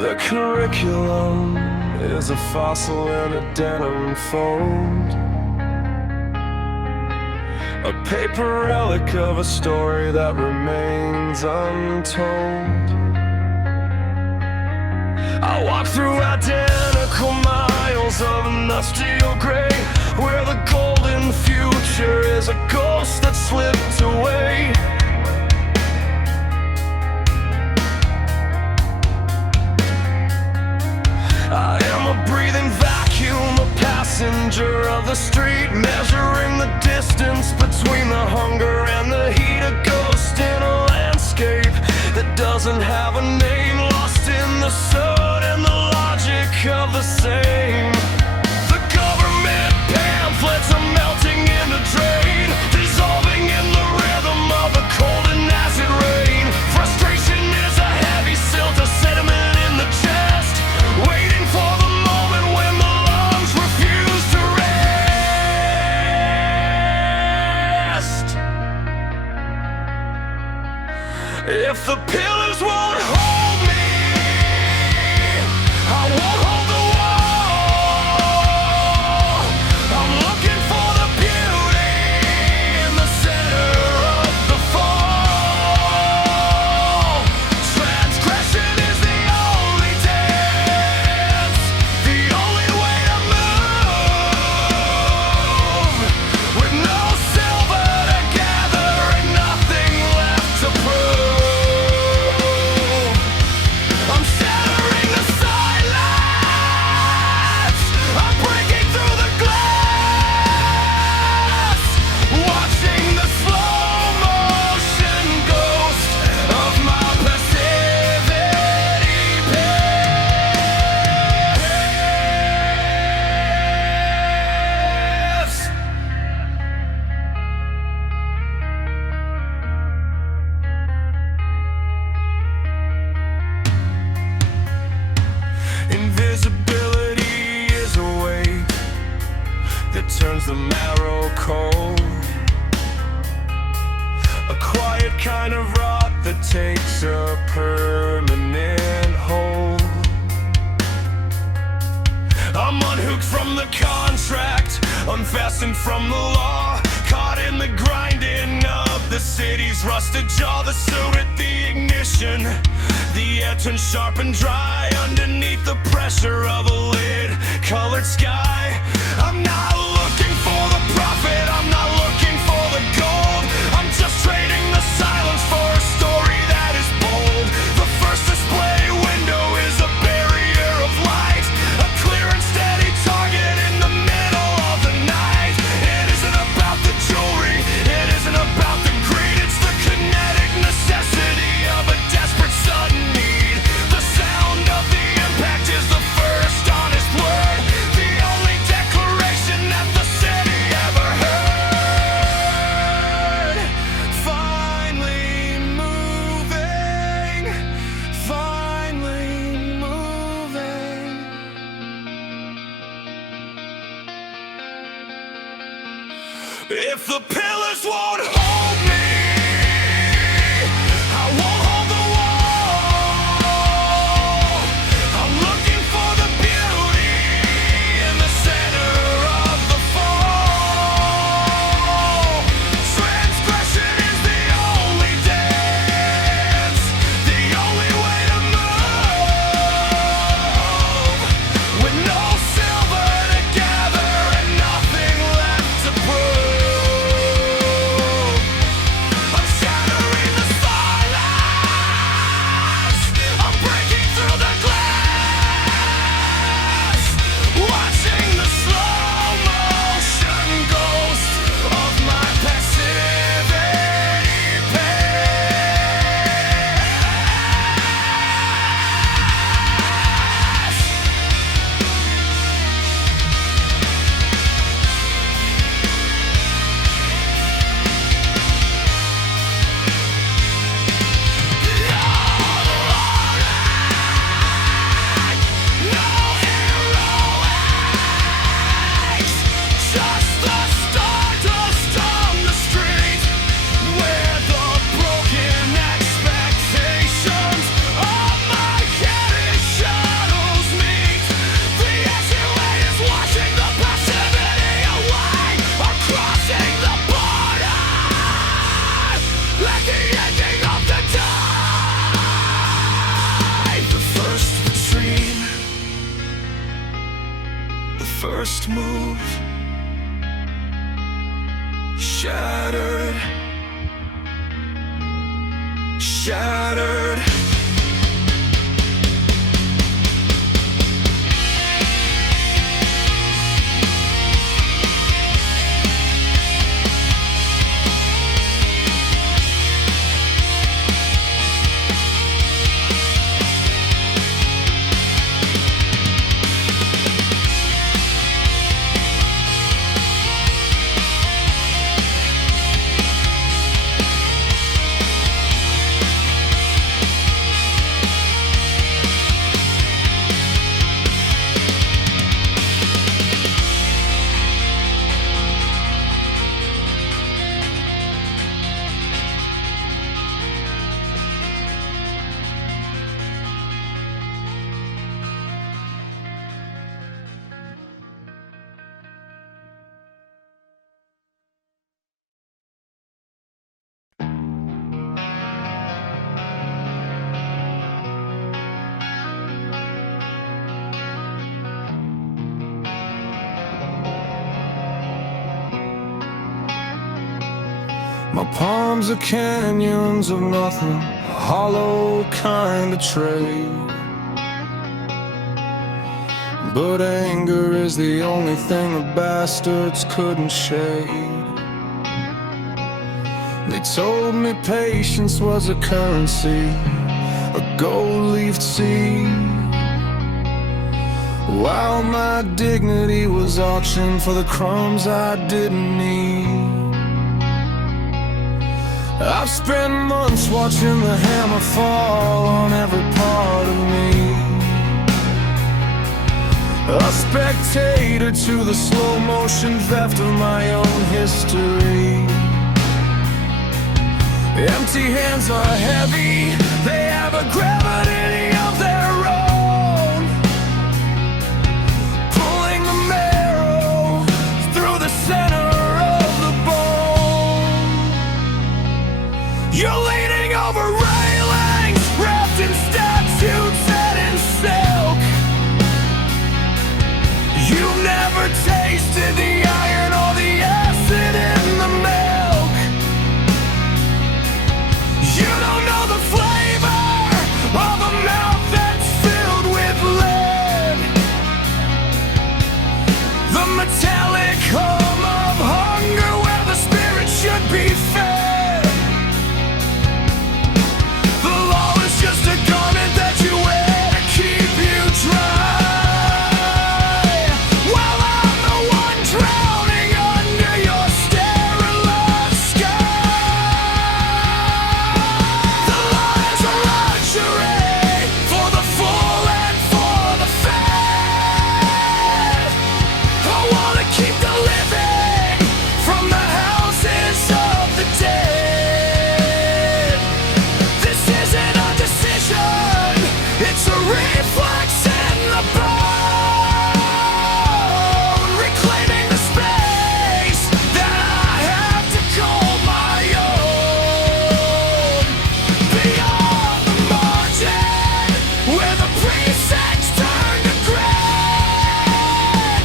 The curriculum is a fossil in a denim fold, a paper relic of a story that remains untold. I walk through identical miles of industrial gray, where the golden future is a ghost that slipped away. I am a breathing vacuum, a passenger of the street, measuring the distance between the hunger and the heat, a ghost in a landscape that doesn't have a name, lost in the soot and the logic of the same. The government pamphlets are melting in the drain, dissolving in the rhythm of a cold and acid rain. Frustration is a heavy silt of sediment in the chest, waiting for the moment when the lungs refuse to rest. If the pillars won't hold me, I won't hold the wall. I'm looking for the beauty in the center of the fall. Transgression is the only dance, the only way to move, with no silver to gather and nothing left to prove. I'm shattering the silence, I'm breaking through the glass, watching the slow motion ghost of my passivity pass. Invisibility is a weight that turns the marrow cold, a quiet kind of rot that takes a permanent hold. I'm unhooked from the contract, unfastened from the law, caught in the grinding of the city's rusted jaw. The suit at the ignition, the air turns sharp and dry underneath the pressure of a lid-colored sky. I'm not looking for the profit, I'm not looking for the gold, I'm just trading the silence for a story that is bold. The first display window is a barrier of light, a clear and steady target in the middle of the night. It isn't about the jewelry, it isn't about the greed, it's the kinetic necessity of a desperate sudden need. The sound of the impact is the first honest word, the only declaration that the city ever heard. Finally moving, finally moving. If the pillars won't hold me, I won't hold the wall. I'm looking for the beauty in the center of the fall. Transgression is the only dance, the only way to move, with no silver to gather and nothing left to prove. first move. Shattered, shattered. My palms are canyons of nothing, a hollow kind of trade. But anger is the only thing the bastards couldn't shade. They told me patience was a currency, a gold-leafed seed, while my dignity was auctioned for the crumbs I didn't need. I've spent months watching the hammer fall on every part of me, a spectator to the slow motion theft of my own history. Empty hands are heavy, they have a gravity of their own, pulling the marrow through the center of the bone. You're leaning over railings, wrapped in statutes set in silk. You've never tasted the iron or the acid in the milk. You don't know the flavor of a mouth that's filled with lead, the metallic hum of hunger where the spirit should be fed. The law is just a garment that you wear to keep you dry, while I'm the one drowning under your sterilized sky. The law is a luxury for the full and for the fat. I wanna keep the living from the houses of the dead. This isn't a decision, it's a reflex in the bone, reclaiming the space that I have to call my own. Beyond the margin, where the precincts turn to grid,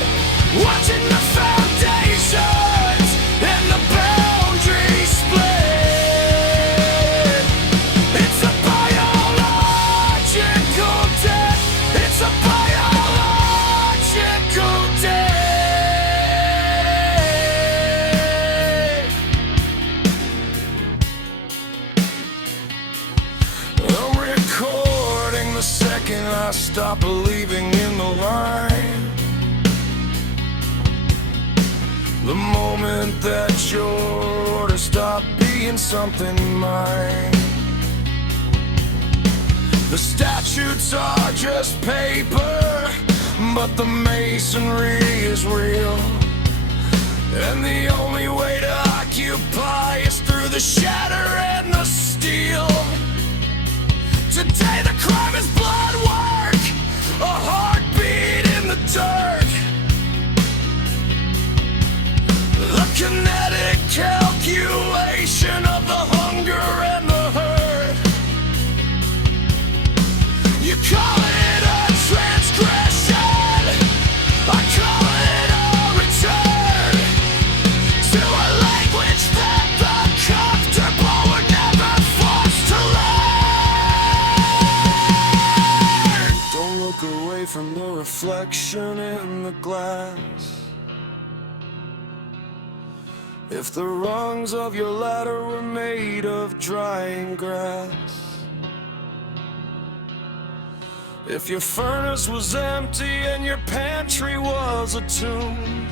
watching the foundations and the boundaries split. It's a biological death. It's a biological death. I'm recording the second I stop believing in the line, the moment that your orders stop being something mine. The statutes are just paper, but the masonry is real, and the only way to occupy is through the shatter and the steel. Today the crime is blood work, a heartbeat in the dirt, the kinetic calculation of the hunger and the hurt. You call it a transgression, I call it away from the reflection in the glass. If the rungs of your ladder were made of drying grass, if your furnace was empty and your pantry was a tomb,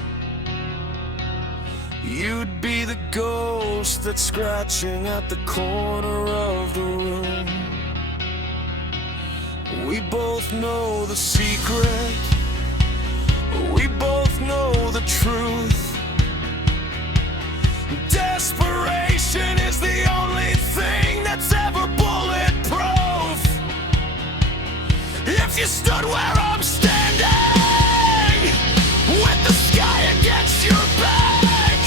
you'd be the ghost that's scratching at the corner of the room. We both know the secret, we both know the truth. Desperation is the only thing that's ever bulletproof. If you stood where I'm standing, with the sky against your back,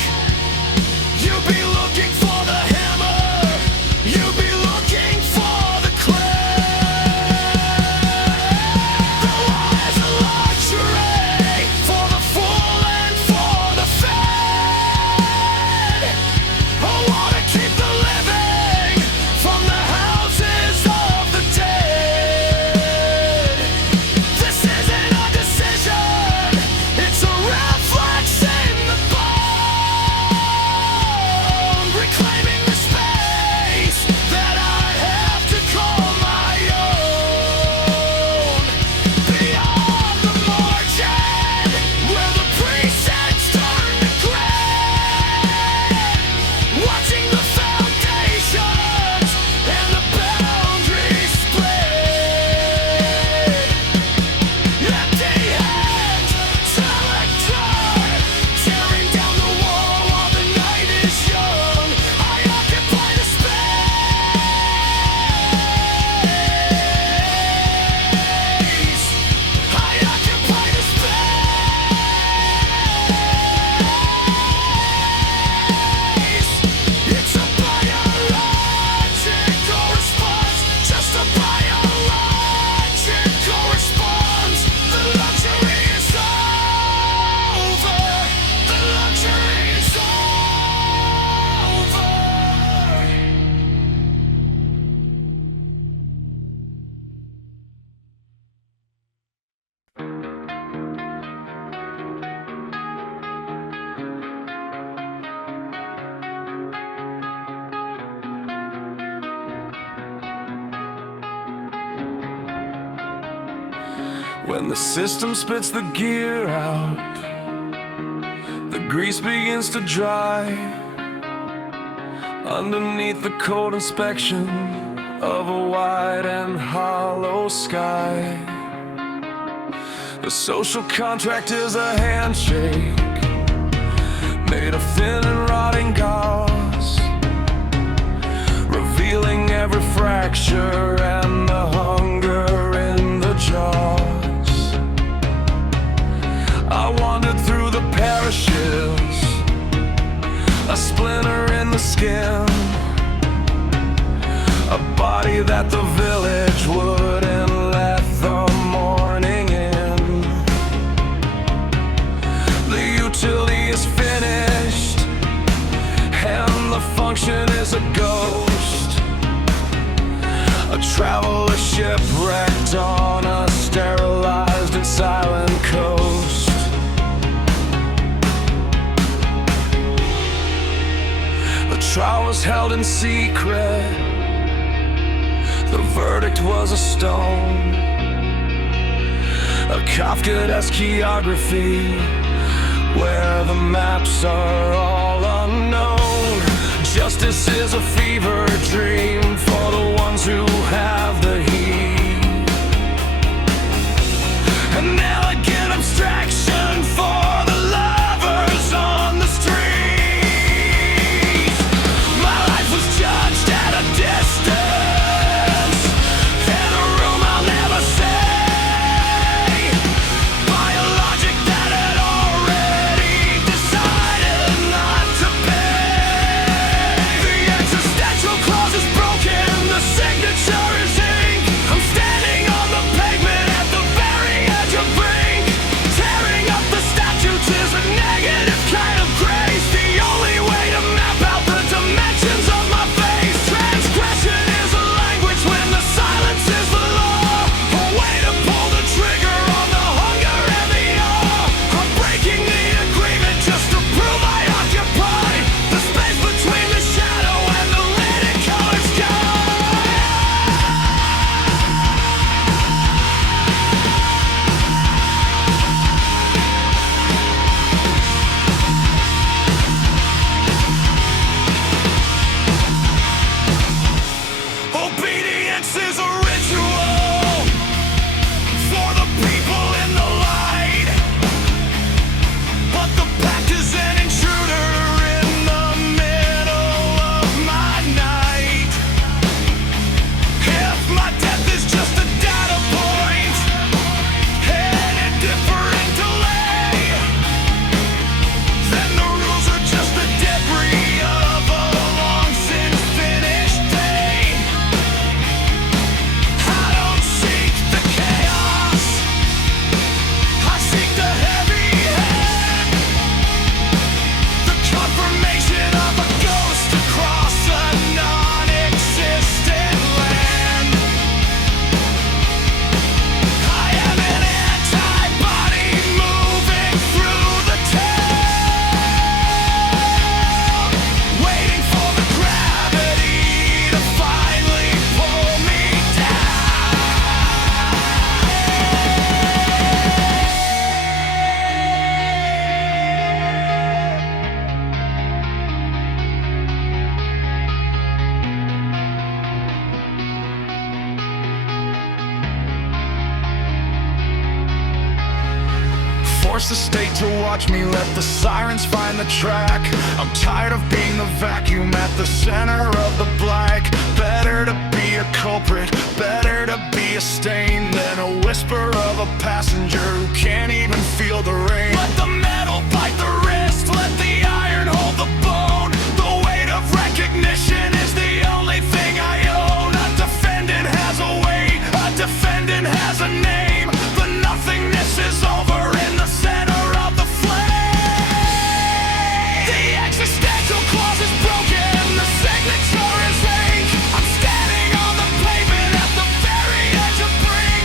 you'd be looking for the hammer, you'd be looking for the crack. The law is a luxury for the fool and for the fed. I wanna keep the living from the houses of the dead. This isn't a decision, it's a reflex in the bone, reclaiming the space that I have to call my own. Beyond the margin, where the precincts turn to gray, watching the foundations and the boundaries split. Empty hands, selector, tearing down the wall while the night is young. I occupy the space. I occupy the space. It's a biological response, just a biological response. The luxury is over. The luxury is over. When the system spits the gear out, the grease begins to dry underneath the cold inspection of a wide and hollow sky. The social contract is a handshake made of thin and rotting gauze, revealing every fracture and the hunger in the jaws. I wandered through the parishes, a splinter in the skin, a body that the village wouldn't let the morning in. The utility is finished, and the function is a ghost, a traveler shipwrecked on a sterilized and silent coast. The trial was held in secret, the verdict was a stone, a Kafkaesque geography where the maps are all unknown. Justice is a fever dream for the ones who have the heat, an elegant abstraction for the lovers on the street. My life was judged at a distance, in a room I'll never see, by a logic that had already decided not to pay. The existential clause is broken, the signature is ink. I'm force the state to watch me let the sirens find the track. I'm tired of being the vacuum at the center of the black. Better to be a culprit, better to be a stain than a whisper of a passenger who can't even feel the rain. Let the metal bite the wrist, let the iron hold the bone. The weight of recognition is the only thing I own. A defendant has a weight, a defendant has a name. The nothingness is over in the center of the flame. The existential clause is broken, the signature is ink. I'm standing on the pavement at the very edge of brink.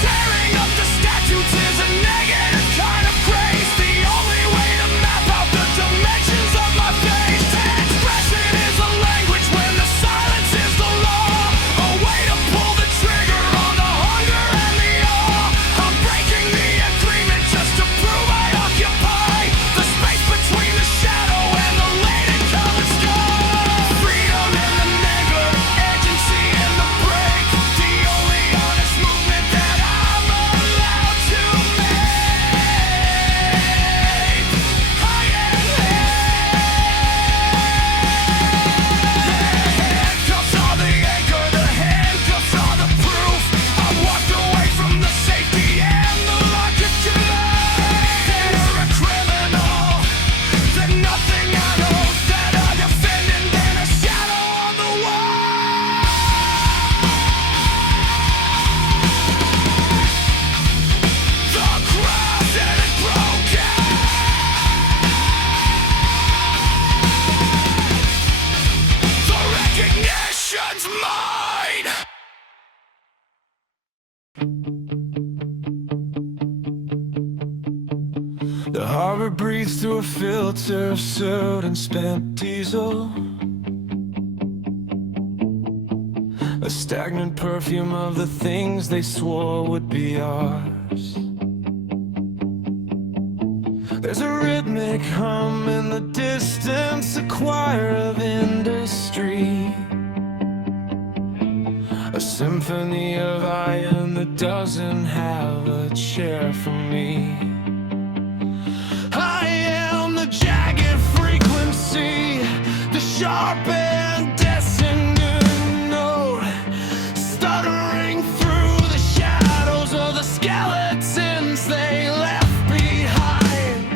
Tearing up the statutes is a negative kind of grace. The only way to map out the dimensions of my face. Expression is a language when the silence is the law. A way to pull the trigger on the hunger and the awe. I'm breaking the agreement just to prove I occupy the space between the shadow and the late and colored sky. Freedom in the neighbor, agency in the break. The only honest movement that I'm allowed to make. The handcuffs are the anchor, the handcuffs are the proof. I walked away from the safety and the logic to life. You're a criminal, then nothing I know that I defended than a shadow on the wall. The cross and it's broken. The recognition's mine. The harbor breathes through a filter of soot and spent diesel. A stagnant perfume of the things they swore would be ours. There's a rhythmic hum in the distance, a choir of industry. A symphony of iron that doesn't have a chair for me. I am the jagged frequency, the sharp and dissonant note, stuttering through the shadows of the skeletons they left behind.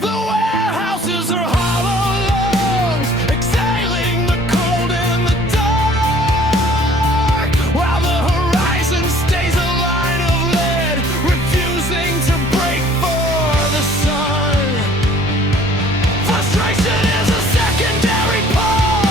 The warehouses are hollow lungs, exhaling the cold in the dark, while the horizon stays a line of lead, refusing to break for the sun. Frustration is a secondary part.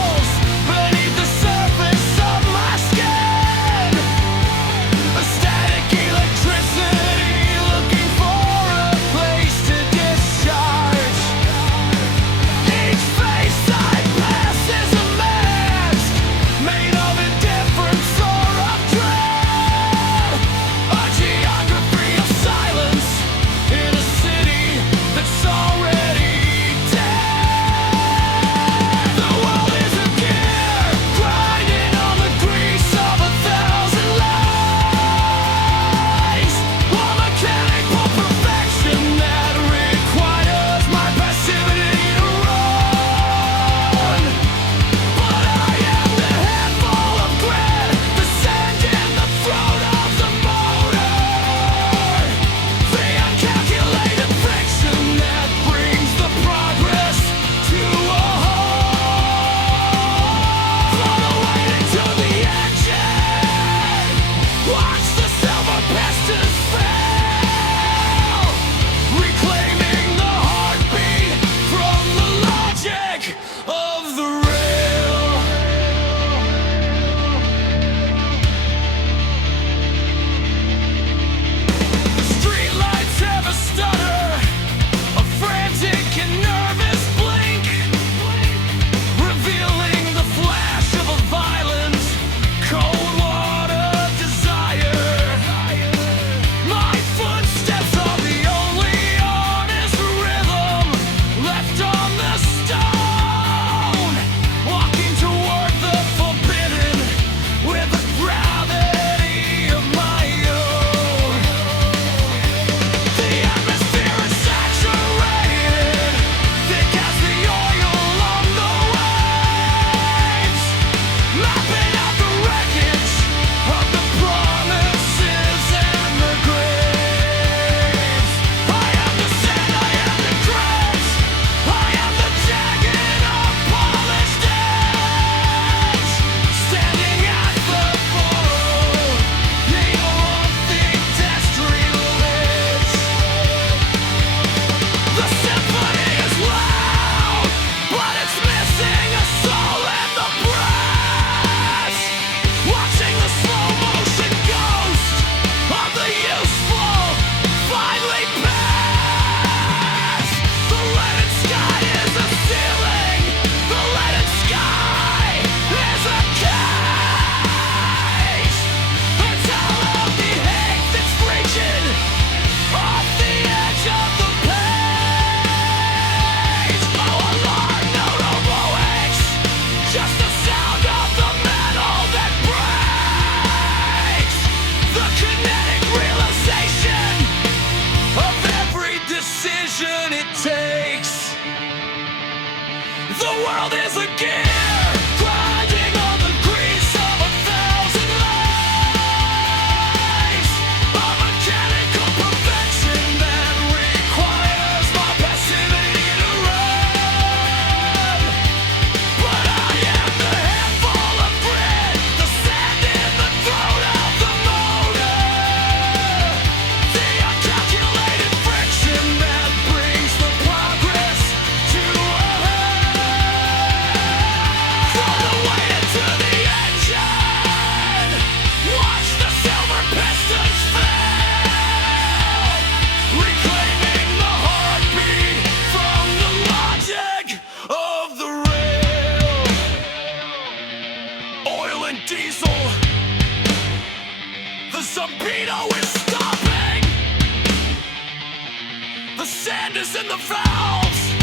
changes in the valves.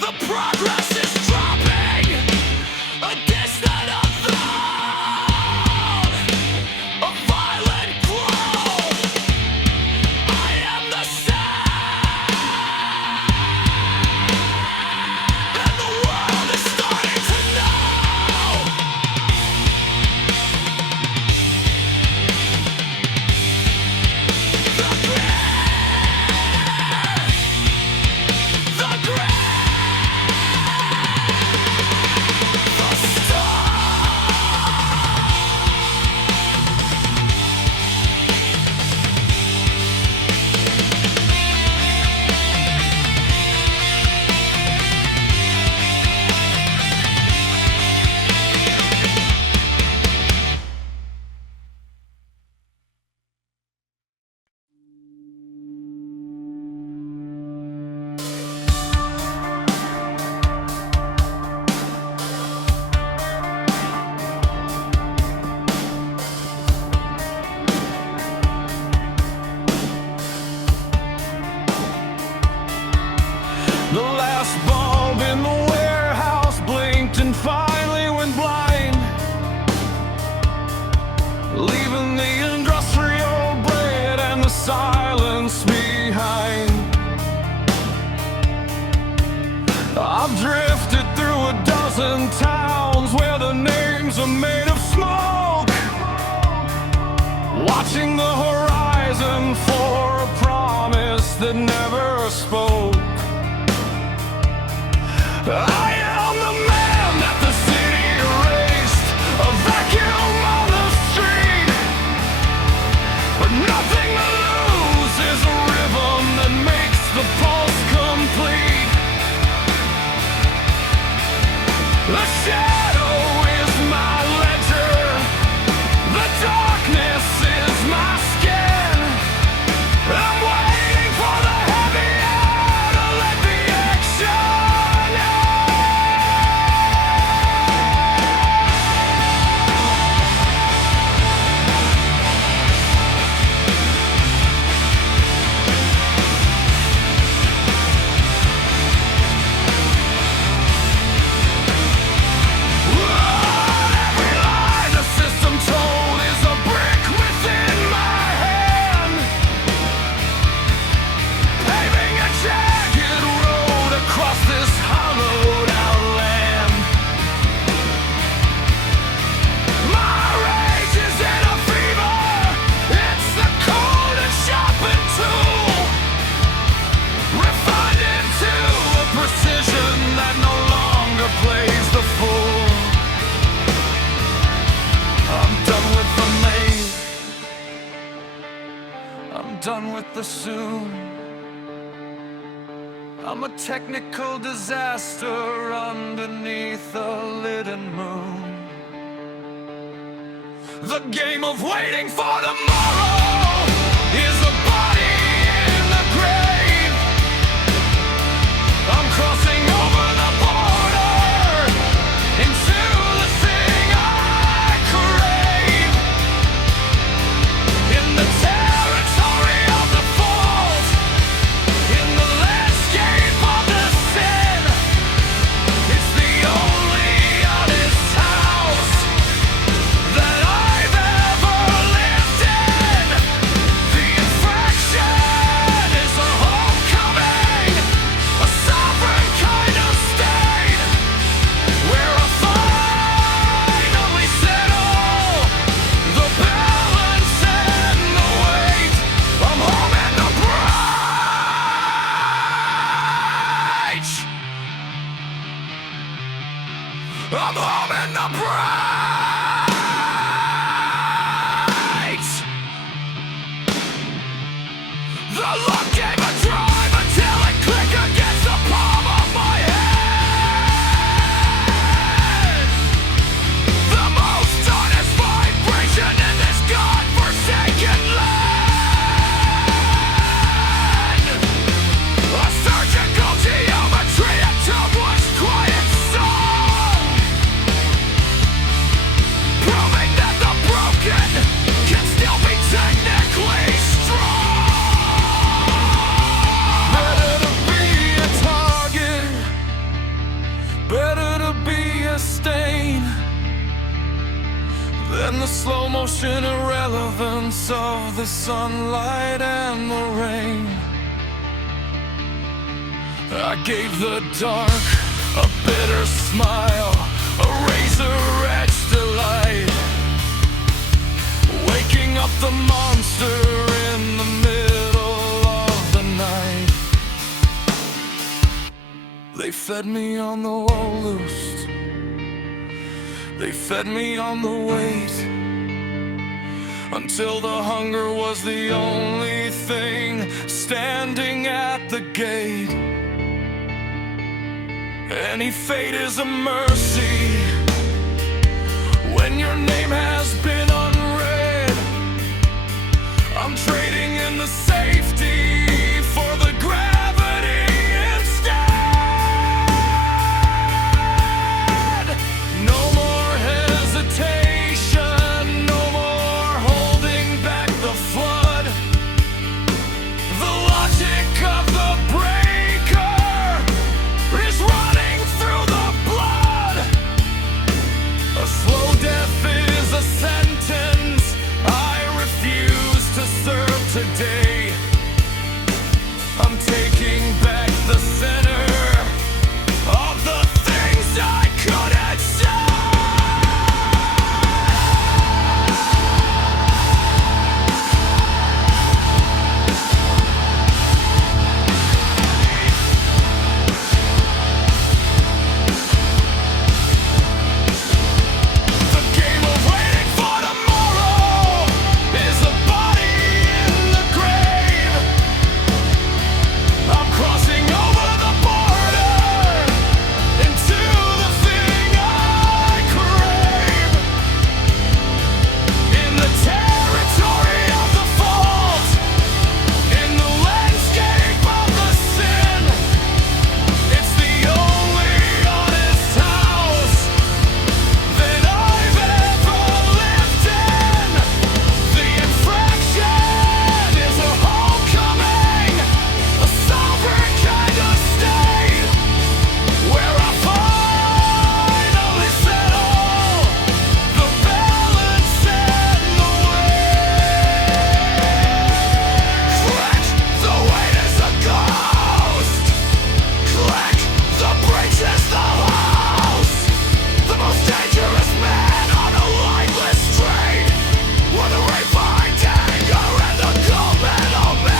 The progress is dropping. A distant thought, a violent growth. I am the sound, and the world is starting to know. The grit, the grit. The last bulb in the warehouse blinked and finally went blind, leaving the industrial bread and the silence behind. I've drifted through a dozen towns where the names are made of smoke, watching the horizon for a promise that never spoke. I am the man that the city erased, a vacuum on the street, but nothing to lose is a rhythm that makes the pulse complete. The shadow is my ledger, the darkness is my skin. I'm waiting for the heavy air to let the action. Done with the soon. I'm a technical disaster underneath a lit moon. The game of waiting for tomorrow is a body in the grave. I'm crossing over the border into the thing I crave. In the territory of the fault, in the landscape of the sin, it's the only honest house that I've ever lived in. The infraction is a homecoming, a sovereign kind of state, where I finally settle the balance and the weight. I'm home in the breach. I'm home in the breach. The look gave a drive until it clicked against the palm of my hand. The most honest vibration in this godforsaken land. A surgical geometry into was quiet song, proving that the broken can still be technically strong. the sunlight and the rain. I gave the dark a bitter smile, a razor-edged delight, waking up the monster in the middle of the night. They fed me on the low-loosed, they fed me on the weight, until the hunger was the only thing standing at the gate. Any fate is a mercy when your name has been unread. I'm trading in the safety for the gravity instead. No more hesitation, no more holding back the flood. The logic of the breaker is running through the blood. A slow death is a sentence I refuse to serve today. I'm taking back the center of the things I couldn't say. The game of waiting for tomorrow is a body in the grave. I'm crossing over the border into the thing I crave. In the territory of the fault, in the landscape of the sin, it's the only honest house that I've ever lived in. The infraction is a homecoming, a sovereign kind of state, where I finally settle the balance and the weight. Click, the weight is a ghost. Click, the breach is the house. The most dangerous man on a lifeless street, with a refined anger and the gold medal mate.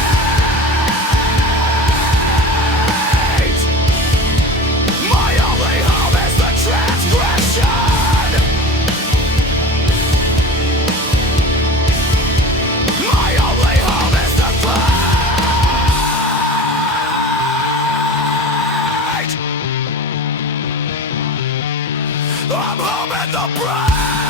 My only home is the transgression. My only home is the fight. I'm home in the brain.